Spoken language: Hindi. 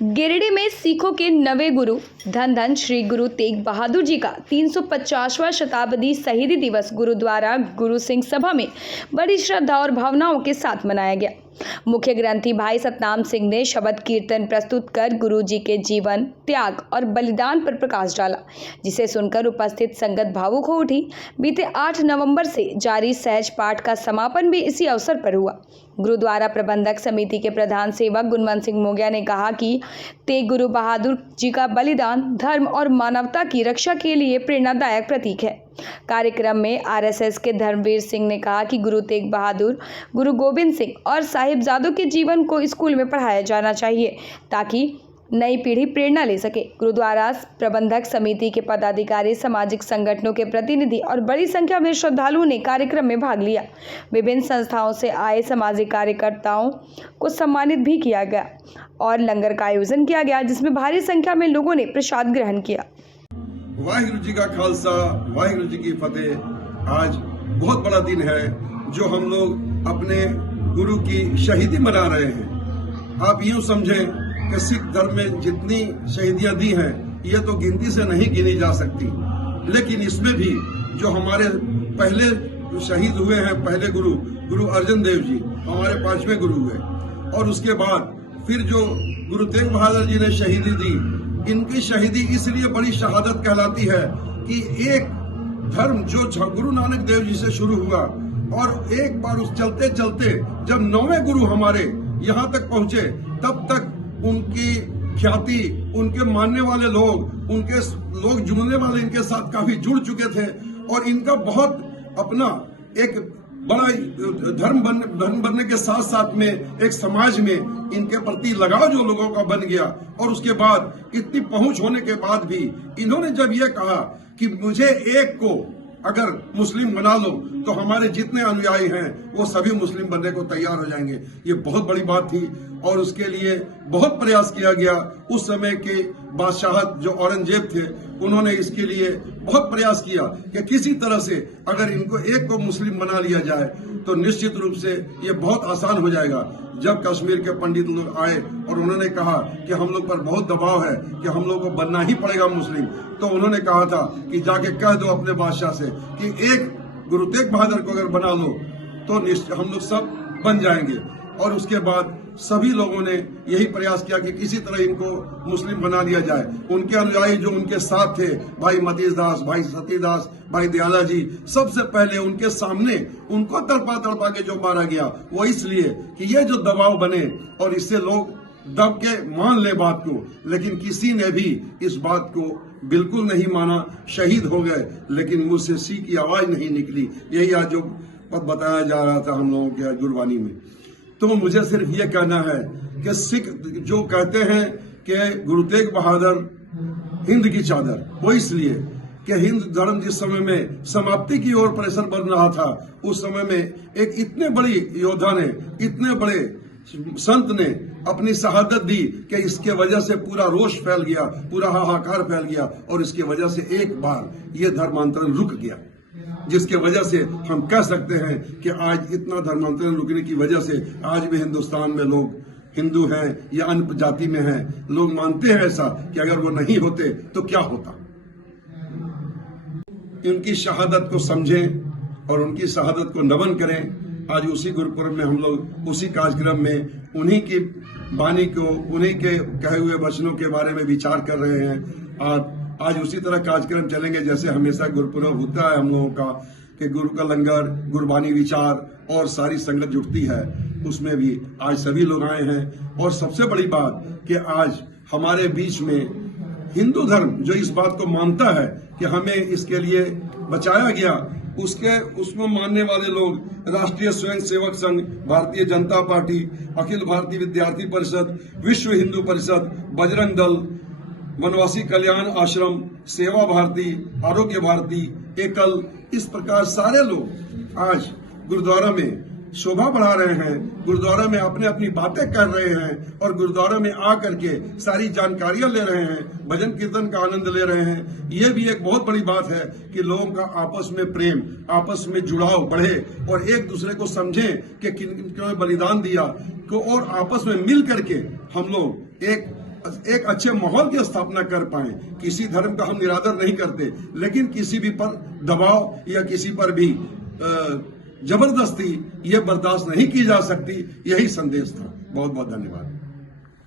गिरिडीह में सिखों के नवे गुरु धन धन श्री गुरु तेग बहादुर जी का 350वां शताब्दी शहीदी दिवस गुरुद्वारा गुरु सिंह सभा में बड़ी श्रद्धा और भावनाओं के साथ मनाया गया। मुख्य ग्रंथी भाई सतनाम सिंह ने शबद कीर्तन प्रस्तुत कर गुरु जी के जीवन, त्याग और बलिदान पर प्रकाश डाला, जिसे सुनकर उपस्थित संगत भावुक हो उठी। बीते 8 नवंबर से जारी सहज पाठ का समापन भी इसी अवसर पर हुआ। गुरुद्वारा प्रबंधक समिति के प्रधान सेवक गुणवंत सिंह मोगिया ने कहा कि तेग गुरु बहादुर जी का बलिदान धर्म और मानवता की रक्षा के लिए प्रेरणादायक प्रतीक है। कार्यक्रम में आरएसएस के धर्मवीर सिंह ने कहा कि गुरु तेग बहादुर, गुरु गोविंद सिंह और साहिबजादों के जीवन को स्कूल में पढ़ाया जाना चाहिए ताकि नई पीढ़ी प्रेरणा ले सके। गुरुद्वारा प्रबंधक समिति के पदाधिकारी, सामाजिक संगठनों के प्रतिनिधि और बड़ी संख्या में श्रद्धालुओं ने कार्यक्रम में भाग लिया। विभिन्न संस्थाओं से आए सामाजिक कार्यकर्ताओं को सम्मानित भी किया गया और लंगर का आयोजन किया गया, जिसमें भारी संख्या में लोगों ने प्रसाद ग्रहण किया। वाहिगुरु जी का खालसा, वाहिगुरु जी की फतेह। आज बहुत बड़ा दिन है जो हम लोग अपने गुरु की शहीदी मना रहे हैं। आप यूं समझें कि सिख धर्म में जितनी शहीदियां दी हैं, ये तो गिनती से नहीं गिनी जा सकती, लेकिन इसमें भी जो हमारे पहले शहीद हुए हैं, पहले गुरु अर्जन देव जी हमारे 5वें गुरु हुए, और उसके बाद फिर जो गुरु तेग बहादुर जी ने शहीदी दी, इनकी शहीदी इसलिए बड़ी शहादत कहलाती है कि एक धर्म जो गुरु नानक देव जी से शुरू हुआ और एक बार उस चलते चलते जब 9वें गुरु हमारे यहाँ तक पहुंचे, तब तक उनकी ख्याति, उनके मानने वाले लोग, उनके लोग जुड़ने वाले इनके साथ काफी जुड़ चुके थे और इनका बहुत अपना एक बड़ा धर्म बनने के साथ साथ में एक समाज में इनके प्रति लगाव जो लोगों का बन गया। और उसके बाद इतनी पहुंच होने के बाद भी इन्होंने जब ये कहा कि मुझे एक को अगर मुस्लिम बना लो तो हमारे जितने अनुयायी हैं वो सभी मुस्लिम बनने को तैयार हो जाएंगे, ये बहुत बड़ी बात थी और उसके लिए बहुत प्रयास किया गया। उस समय के बादशाह जो औरंगजेब थे, उन्होंने इसके लिए बहुत प्रयास किया कि किसी तरह से अगर इनको एक को मुस्लिम बना लिया जाए तो निश्चित रूप से ये बहुत आसान हो जाएगा। जब कश्मीर के पंडित लोग आए और उन्होंने कहा कि हम लोग पर बहुत दबाव है कि हम लोग को बनना ही पड़ेगा मुस्लिम, तो उन्होंने कहा था कि जाके कह दो अपने बादशाह से कि एक गुरु तेग बहादुर को अगर बना लो तो हम लोग सब बन जाएंगे। और उसके बाद सभी लोगों ने यही प्रयास किया कि किसी तरह इनको मुस्लिम बना लिया जाए। उनके अनुयायी जो उनके साथ थे, भाई मतीस दास, भाई सतीदास, भाई दयाला जी, सबसे पहले उनके सामने उनको तड़पा के जो मारा गया, वो इसलिए कि ये जो दबाव बने और इससे लोग दब के मान ले बात को, लेकिन किसी ने भी इस बात को बिल्कुल नहीं माना, शहीद हो गए, लेकिन मुझसे सी की आवाज नहीं निकली। यही आज जो पद बताया जा रहा था हम लोगों के गुरबानी में। तो मुझे सिर्फ ये कहना है कि सिख जो कहते हैं कि गुरु तेग बहादुर हिंद की चादर, वो इसलिए कि हिंद धर्म जिस समय में समाप्ति की ओर प्रेशर बन रहा था, उस समय में एक इतने बड़ी योद्धा ने, इतने बड़े संत ने अपनी शहादत दी कि इसके वजह से पूरा रोष फैल गया, पूरा हाहाकार फैल गया और इसके वजह से एक बार ये धर्मांतरण रुक गया, जिसके वजह से हम कह सकते हैं कि आज इतना धर्मांतरण रुकने की वजह से आज भी हिंदुस्तान में लोग हिंदू हैं या अन्य जाति में हैं, लोग मानते हैं ऐसा कि अगर वो नहीं होते तो क्या होता। उनकी शहादत को समझें और उनकी शहादत को नमन करें। आज उसी गुरुपुरब में हम लोग उसी कार्यक्रम में उन्हीं की वाणी को, उन्हीं के कहे हुए वचनों के बारे में विचार कर रहे हैं। आज उसी तरह कार्यक्रम चलेंगे जैसे हमेशा गुरुपुरब होता है हम लोगों का, कि गुरु का लंगर, गुरबानी विचार और सारी संगत जुटती है, उसमें भी आज सभी लोग आए हैं। और सबसे बड़ी बात कि आज हमारे बीच में हिंदू धर्म जो इस बात को मानता है कि हमें इसके लिए बचाया गया, उसको मानने वाले लोग राष्ट्रीय स्वयं सेवक संघ, भारतीय जनता पार्टी, अखिल भारतीय विद्यार्थी परिषद, विश्व हिंदू परिषद, बजरंग दल, वनवासी कल्याण आश्रम, सेवा भारती, आरोग्य भारती, एकल, इस प्रकार सारे लोग आज गुरुद्वारा में शोभा बढ़ा रहे हैं, गुरुद्वारा में अपने अपनी बातें कर रहे हैं और गुरुद्वारा में आकर के सारी जानकारियां ले रहे हैं, भजन कीर्तन का आनंद ले रहे हैं। ये भी एक बहुत बड़ी बात है कि लोगों का आपस में प्रेम, आपस में जुड़ाव बढ़े और एक दूसरे को समझें कि किन बलिदान दिया को, और आपस में मिल करके हम लोग एक एक अच्छे माहौल की स्थापना कर पाए। किसी धर्म का हम निरादर नहीं करते, लेकिन किसी भी पर दबाव या किसी पर भी जबरदस्ती ये बर्दाश्त नहीं की जा सकती। यही संदेश था। बहुत बहुत धन्यवाद।